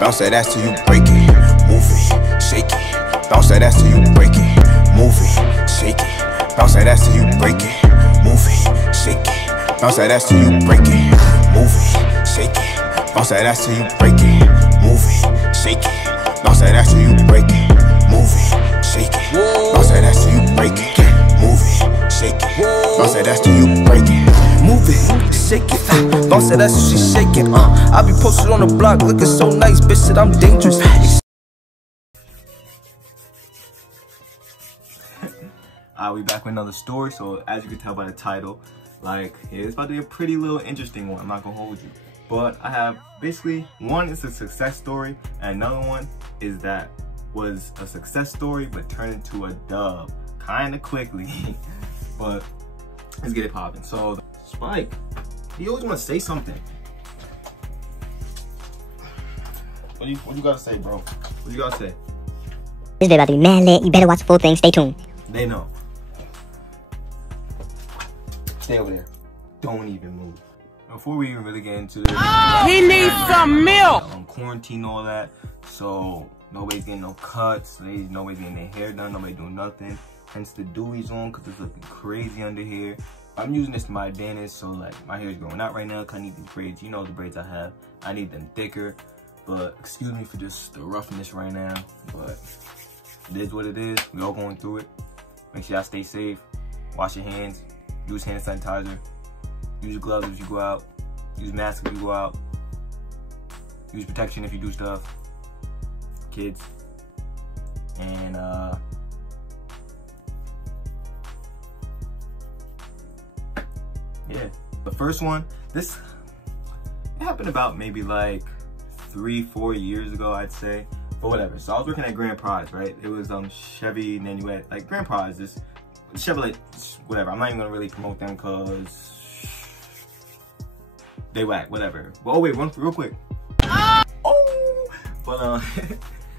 Bounce that ass till you break it. Move it, shake it. Bounce that ass till you break it. Move it, shake it. Bounce that ass till you break it. Move it, shake it. Bounce that ass till you break it. Move it, shake it. Bounce that ass till you break it. Move it, shake it. Bounce that ass till you break it. Move it, shake it. Bounce that ass till you break it. Move it, shake it. Bounce that ass till you break it. Move it, shake it, bounce that ass till she shake it. I be posted on the block looking so nice, bitch, that I'm dangerous. We back with another story. So as you can tell by the title, like, yeah, it's about to be a pretty little interesting one. I'm not gonna hold you, but I have basically one is a success story, and another one is that was a success story but turned into a dub kind of quickly. But let's get it popping. So Spike, you always want to say something. What you gotta say, bro? What you gotta say? This video about to be mad lit. You better watch the full thing. Stay tuned. They know. Stay over there. Don't even move. Before we even really get into this, he needs some milk. On quarantine and all that, so nobody's getting no cuts. Nobody's getting their hair done. Nobody doing nothing. Hence the dewies on, because it's looking crazy under here. I'm using this to my advantage, so like my hair is growing out right now. Cause I need these braids. You know the braids I have. I need them thicker. But excuse me for just the roughness right now. But it is what it is. We all going through it. Make sure y'all stay safe. Wash your hands. Use hand sanitizer. Use your gloves if you go out. Use masks if you go out. Use protection if you do stuff. Kids. And yeah. The first one, it happened about maybe like 3-4 years ago, I'd say. But whatever. So I was working at Grand Prize, right? It was Chevy, and then you had like Grand Prize, this Chevrolet, whatever. I'm not even gonna really promote them because they whack, whatever. But oh wait, real quick. Oh, but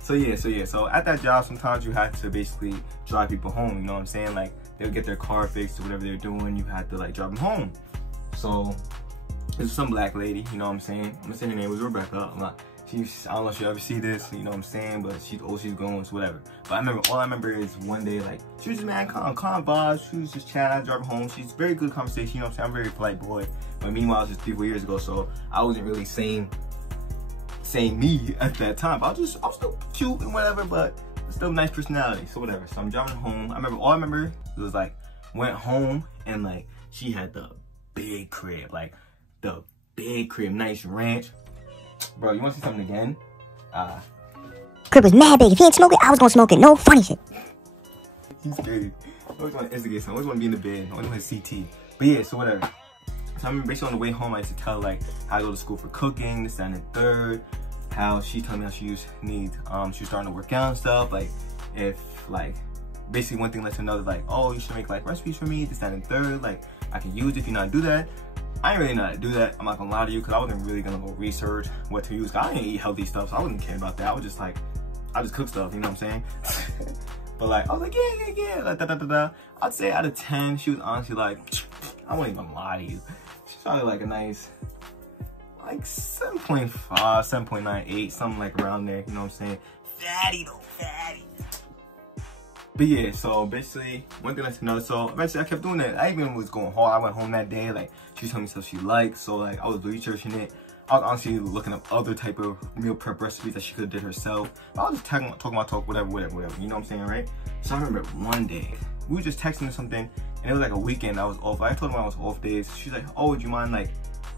so yeah. So at that job, sometimes you had to basically drive people home. You know what I'm saying? Like they would get their car fixed or whatever they're doing. You had to like drive them home. So there's some black lady. You know what I'm saying? I'm gonna say her name was Rebecca. I don't know if you ever see this, you know what I'm saying, but she's going, so whatever. But all I remember is one day, like, she was just, man, calm vibes. She was just chatting, driving home. She's very good conversation, you know what I'm saying? I'm a very polite boy. But meanwhile, it was just 3-4 years ago, so I wasn't really saying me at that time. But I was still cute and whatever, but still nice personality, so whatever. So I'm driving home. All I remember was, like, went home, and, like, she had the big crib, nice ranch. Bro, you want to see something again? Crib was mad big. If he ain't smoke it, I was gonna smoke it. No funny shit. He's scared. I always want to instigate something. I always want to be in the bed. I always want to CT. But yeah, so whatever. So I remember basically on the way home, I used to tell like how I go to school for cooking, this, that, and the third. How she told me how she was starting to work out and stuff. Like if like basically one thing led to another. Like, oh, you should make like recipes for me, this, that, and the third. Like I can use it if you not do that. I ain't really know how to do that. I'm not gonna lie to you, because I wasn't really gonna go research what to use. I didn't eat healthy stuff, so I wasn't care about that. I was just like, I just cook stuff, you know what I'm saying? But like, I was like, yeah, like, da. I'd say out of 10, she was honestly like, I won't even lie to you. She's probably like a nice, like 7.5, 7.98, something like around there, you know what I'm saying? Fatty though, fatty. But yeah, so basically, one thing led to another. So eventually I kept doing that. I even was going hard. I went home that day, like she told me stuff she liked. So like I was researching it. I was honestly looking up other type of meal prep recipes that she could have did herself. But I was just talking my talk, whatever. You know what I'm saying, right? So I remember one day, we were just texting or something, and it was like a weekend I was off. I told her I was off days. She's like, oh, would you mind like,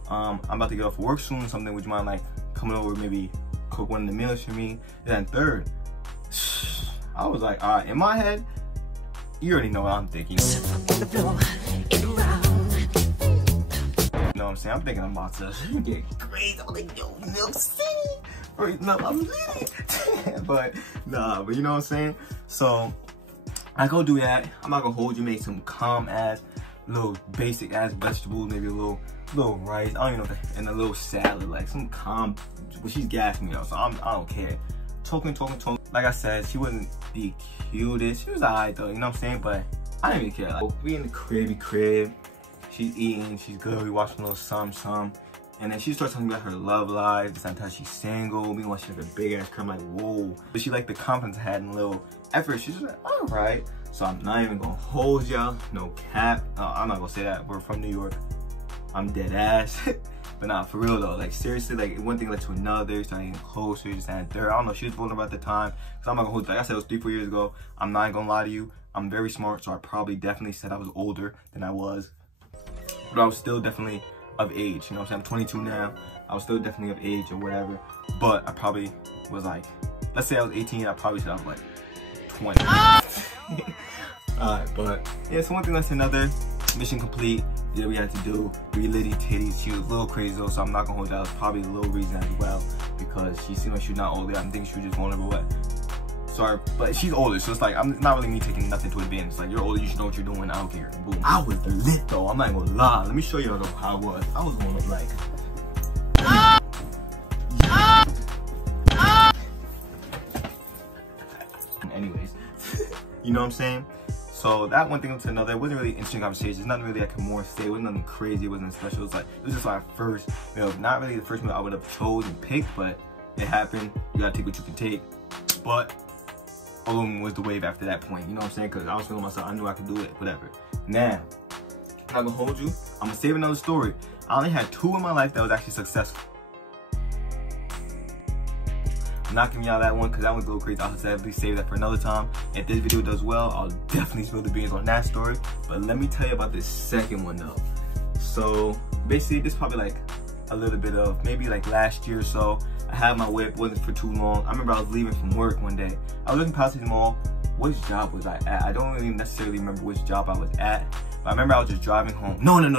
I'm about to get off work soon or something. Would you mind like coming over, maybe cook one of the meals for me? And then third, I was like, all right, in my head, you already know what I'm thinking. You know what I'm saying? I'm thinking I'm about to get crazy. I'm like, yo, Milf City. Right, no, I'm lit. But nah, but you know what I'm saying? So I go do that. I'm not gonna hold you, make some calm ass, little basic ass vegetables, maybe a little rice. I don't even know, and a little salad, like some calm. But she's gassing me out, so I don't care. Talking. Like I said, she wasn't the cutest. She was alright though, you know what I'm saying? But I didn't really care. Like, we in the crib. She's eating. She's good. We watching a little some. And then she starts talking about her love life, this time she's single, meanwhile she has a big ass crib. I'm like, whoa. But she liked the confidence I had and a little effort. She's just like, all right. So I'm not even gonna hold y'all, no cap. I'm not gonna say that, we're from New York. I'm dead ass. But nah, for real though, like seriously, like one thing led to another, starting getting closer, just and third. I don't know, she was vulnerable at the time. So I'm not gonna hold, like I said, it was 3-4 years ago. I'm not gonna lie to you. I'm very smart, so I probably definitely said I was older than I was. But I was still definitely of age, you know what I'm saying? I'm 22 now. I was still definitely of age or whatever. But I probably was like, let's say I was 18, I probably said I was like 20. Alright, but yeah, so one thing led to another. Mission complete. Yeah, we had to do re-litty titties. She was a little crazy though, so I'm not gonna hold that. Was probably a little reason as well, because she seemed like she was not older. I'm thinking she was just vulnerable. Sorry, but she's older, so it's like, it's not really me taking nothing to advantage. It's like, you're older, you should know what you're doing, I don't care. Boom. I was lit though, I'm not gonna lie. Let me show you how I was. I was going to like... Anyways, you know what I'm saying? So that one thing to another, it wasn't really interesting conversation. There's nothing really I could more say. It wasn't nothing crazy, it wasn't special. It's like, it was just my first, you know, not really the first meal I would have chose and picked, but it happened. You gotta take what you can take. But alone was the wave after that point, you know what I'm saying? Because I was feeling myself, I knew I could do it, whatever. Now, I'm not gonna hold you. I'm gonna save another story. I only had 2 in my life that was actually successful. I'm not giving y'all that one because that one's a little crazy. I'll definitely save that for another time. If this video does well, I'll definitely spill the beans on that story. But let me tell you about this second one though. So basically, this is probably like a little bit of maybe like last year or so. I had my whip, wasn't for too long. I remember I was leaving from work one day. I was looking past the mall. Which job was I at? I don't really necessarily remember which job I was at. But I remember I was just driving home. No, I'm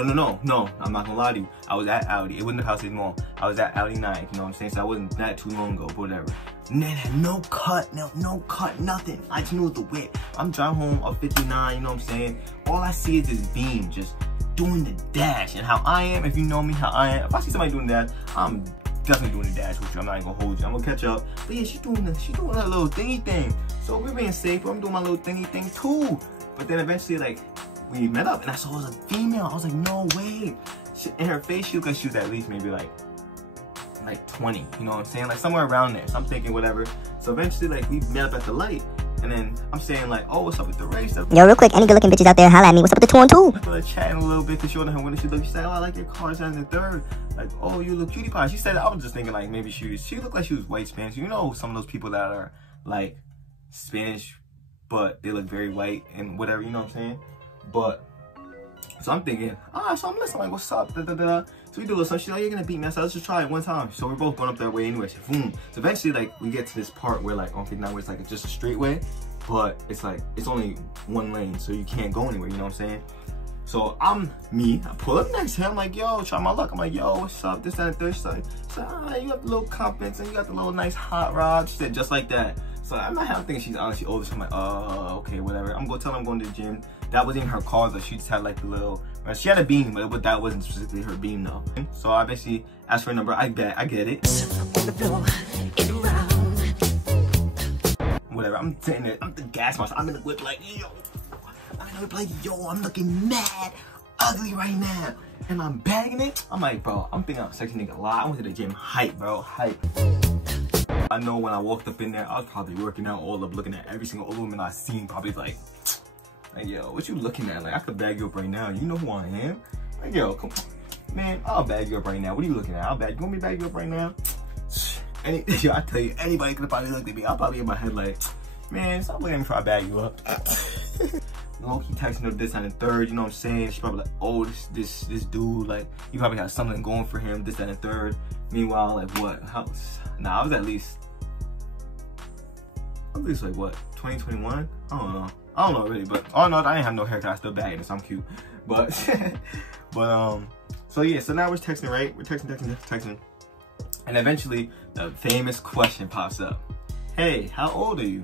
not gonna lie to you. I was at Audi. It wasn't the Palisades Mall. I was at Audi 9, you know what I'm saying? So I wasn't that too long ago, but whatever. And then had no cut, nothing. I just knew it was the whip. I'm driving home on 59, you know what I'm saying? All I see is this beam just doing the dash. And how I am, if you know me, how I am. If I see somebody doing that, I'm definitely doing the dash with you. I'm not even gonna hold you. I'm gonna catch up. But yeah, she's doing that little thingy thing. So we're being safe, but I'm doing my little thingy thing too. But then eventually, like, we met up and I saw it was a female. I was like, no way. In her face, she looked like she was at least maybe like 20, you know what I'm saying? Like somewhere around there. So I'm thinking whatever. So eventually, like, we met up at the light. And then I'm saying like, oh, what's up with the race? Yo, real quick, any good looking bitches out there, holla at me. What's up with the 2 on 2? I started chatting a little bit because she wanted her when she looked. She said, oh, I like your car, and the third. Like, oh, you look cutie pie. She said, I was just thinking like maybe she looked like she was white Spanish. You know, some of those people that are like Spanish, but they look very white and whatever, you know what I'm saying? But so I'm thinking, so I'm listening, like, what's up? So we do a little something. She's like, you're gonna beat me. I said, let's just try it one time. So we're both going up that way anyway. So boom. So eventually, like, we get to this part where, like, on 59, where it's like just a straight way, but it's like it's only one lane, so you can't go anywhere. You know what I'm saying? So I pull up next to her. I'm like, yo, try my luck. I'm like, yo, what's up? This, that, and third. She's like, you got the little confidence and you got the little nice hot rod. She said, just like that. So I'm not thinking she's honestly older. So I'm like, okay, whatever. I'm gonna tell her I'm going to the gym. That wasn't her car though. She just had like the little, she had a beam, but that wasn't specifically her beam though. So I basically asked for a number. I get it. Whatever. I'm sitting there. I'm the gas master. I'm in the whip like, yo. I'm looking mad ugly right now. And I'm bagging it. I'm like, bro, I'm thinking I'm a sexy nigga a lot. I went to the gym hype, bro. Hype. I know when I walked up in there, I was probably working out all up, looking at every single woman I seen, probably like, yo, what you looking at? Like, I could bag you up right now. You know who I am? Like, yo, come on. Man, I'll bag you up right now. What are you looking at? You want me to bag you up right now? Yo, I tell you, anybody could have probably looked at me. I'll probably in my head like, man, stop looking at me before I bag you up. Low-key texting her this and the third, you know what I'm saying? She's probably like, oh, this dude, like, he probably has something going for him, this and the third. Meanwhile, like, what? Nah, I was at least like, what, 2021? I don't know really, but oh no, I didn't have no haircut. I still bagging it, so I'm cute. But so yeah, so now we're texting, right? We're texting. And eventually, the famous question pops up. Hey, how old are you?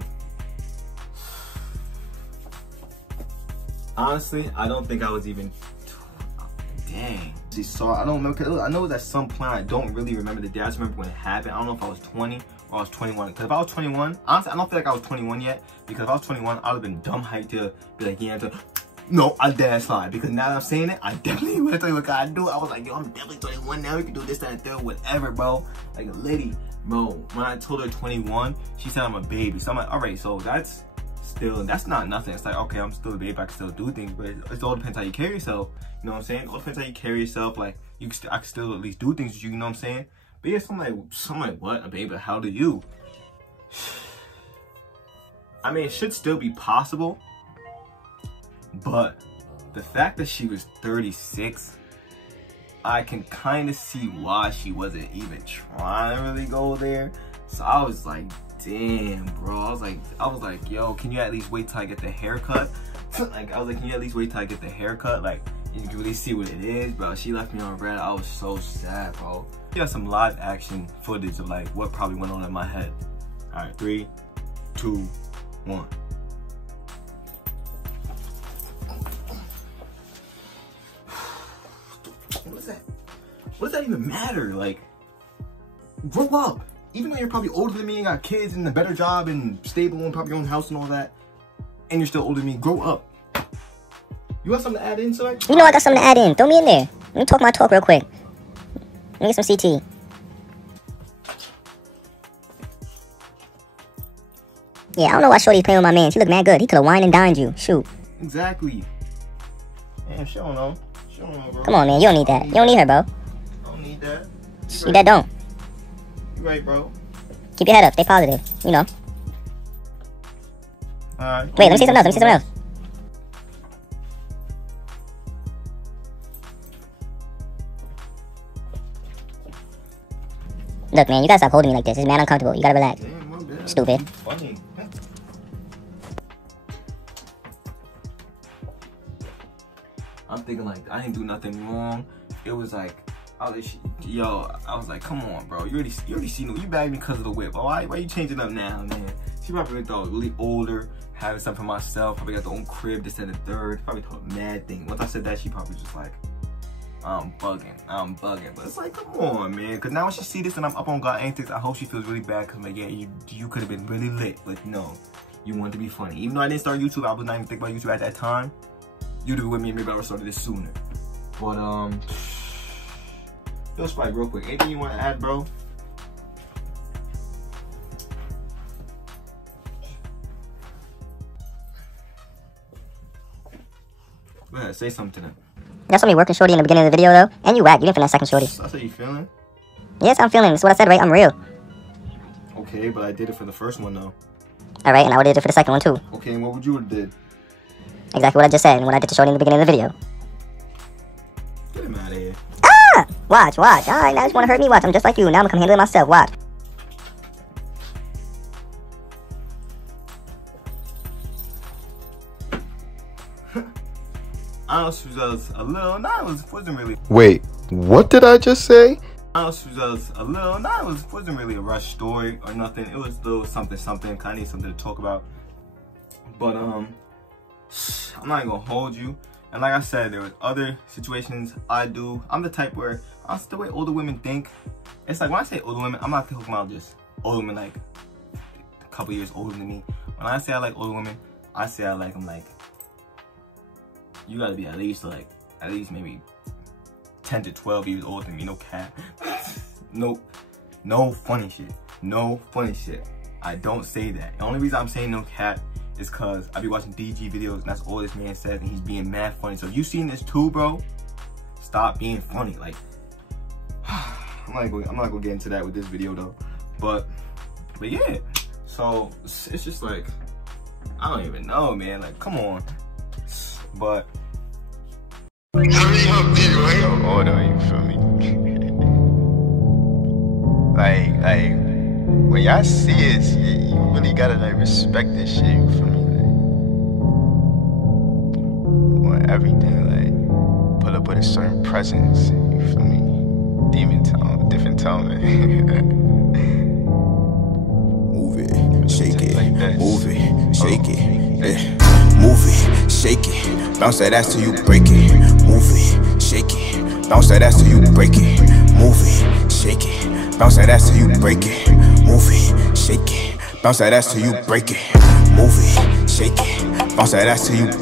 Honestly, I don't think I was even, dang. So I don't remember, I know that at some point, I don't really remember the day. I just remember when it happened. I don't know if I was 20 or I was 21. Because if I was 21, honestly, I don't feel like I was 21 yet. Because if I was 21, I would have been dumb hyped to be like, yeah, No, I dead slide, because now that I'm saying it, I definitely want to tell you what I do. I was like, yo, I'm definitely 21 now. We can do this, that, and third, whatever, bro. Like a lady, bro. When I told her 21, she said I'm a baby. So I'm like, all right, so that's not nothing. It's like, okay, I'm still a baby, I can still do things, but it all depends how you carry yourself. You know what I'm saying? It all depends how you carry yourself. Like, I can still at least do things with you. You know what I'm saying? But yeah, so I'm like, what, a baby? How do you? I mean, it should still be possible. But the fact that she was 36, I can kind of see why she wasn't even trying to really go there. So I was like, damn, bro. I was like, yo, can you at least wait till I get the haircut? Like, I was like, can you at least wait till I get the haircut? Like, you can really see what it is, bro. She left me on red. I was so sad, bro. We got some live action footage of like what probably went on in my head. All right, 3, 2, 1. What does that even matter? Like, grow up. Even though you're probably older than me and got kids and a better job and stable and probably your own house and all that, and you're still older than me, grow up. You got something to add in, son? You know I got something to add in. Throw me in there. Let me talk my talk real quick. Let me get some CT. Yeah, I don't know why Shorty's playing with my man. She look mad good. He could have wined and dined you. Shoot. Exactly. Damn, she don't know. She don't know, bro. Come on, man. You don't need that. You don't need her, bro. That. You that don't. You right, bro. Keep your head up. Stay positive. You know. Alright. Wait, let me say something else. Look, man, you gotta stop holding me like this. It's mad uncomfortable. You gotta relax. Damn, my bad. Stupid. Funny. I'm thinking like, I didn't do nothing wrong. It was like, I was like, come on, bro. You already seen you bagged me because of the whip. Oh, why you changing up now, man? She probably thought I was really older, having something for myself. Probably got the own crib, this and the third. Probably thought mad thing. Once I said that, she probably just like, I'm bugging. But it's like, come on, man. Because now when she see this and I'm up on GAWD Antics, I hope she feels really bad. Because I'm like, yeah, you could have been really lit. But no, you wanted to be funny. Even though I didn't start YouTube, I was not even thinking about YouTube at that time. You'd be with me and maybe I would have started this sooner. But, Yo, Spike, real quick. Anything you want to add, bro? Go ahead, say something to them. That's me working Shorty in the beginning of the video, though. And you whack. You didn't finesse second Shorty. That's how you feeling? Yes, I'm feeling. That's what I said, right? I'm real. Okay, but I did it for the first one, though. All right, and I would have did it for the second one, too. Okay, and what would you have did? Exactly what I just said and what I did to Shorty in the beginning of the video. Get him out of here. Ah! Watch. All right, now you want to hurt me? Watch. I'm just like you. Now I'm going to come handle it myself. Watch. Honestly, was a little, wasn't really. Wait, what did I just say? Honestly, was a little, wasn't really a rush story or nothing. It was a little something, kind of need something to talk about. But, I'm not gonna hold you. And like I said, there was other situations I'm the type where that's the way older women think. It's like when I say older women, I'm not talking about just older women like a couple years older than me. When I say I like older women, I say I like them like, you gotta be at least maybe 10 to 12 years older than me, no cap. No funny shit. I don't say that. The only reason I'm saying no cap is cause I be watching DG videos and that's all this man says and he's being mad funny. So if you seen this too, bro, stop being funny. Like, I'm not gonna get into that with this video though. But yeah, so it's just like, I don't even know, man. Like, come on. But Hold on, you feel me? like when y'all see it, you really gotta like respect this shit, you feel me? Like, on everything, like pull up with a certain presence, you feel me? Demon tone, different tone, man. Move it, shake it, like move it, shake it, yeah. Move it, shake it, bounce that ass till you break it. Move it, shake it, bounce that ass till you break it. Move it, shake it, bounce that ass till you break it. Move it, shake it, bounce that ass till you break it. Move it, shake it, bounce that ass till you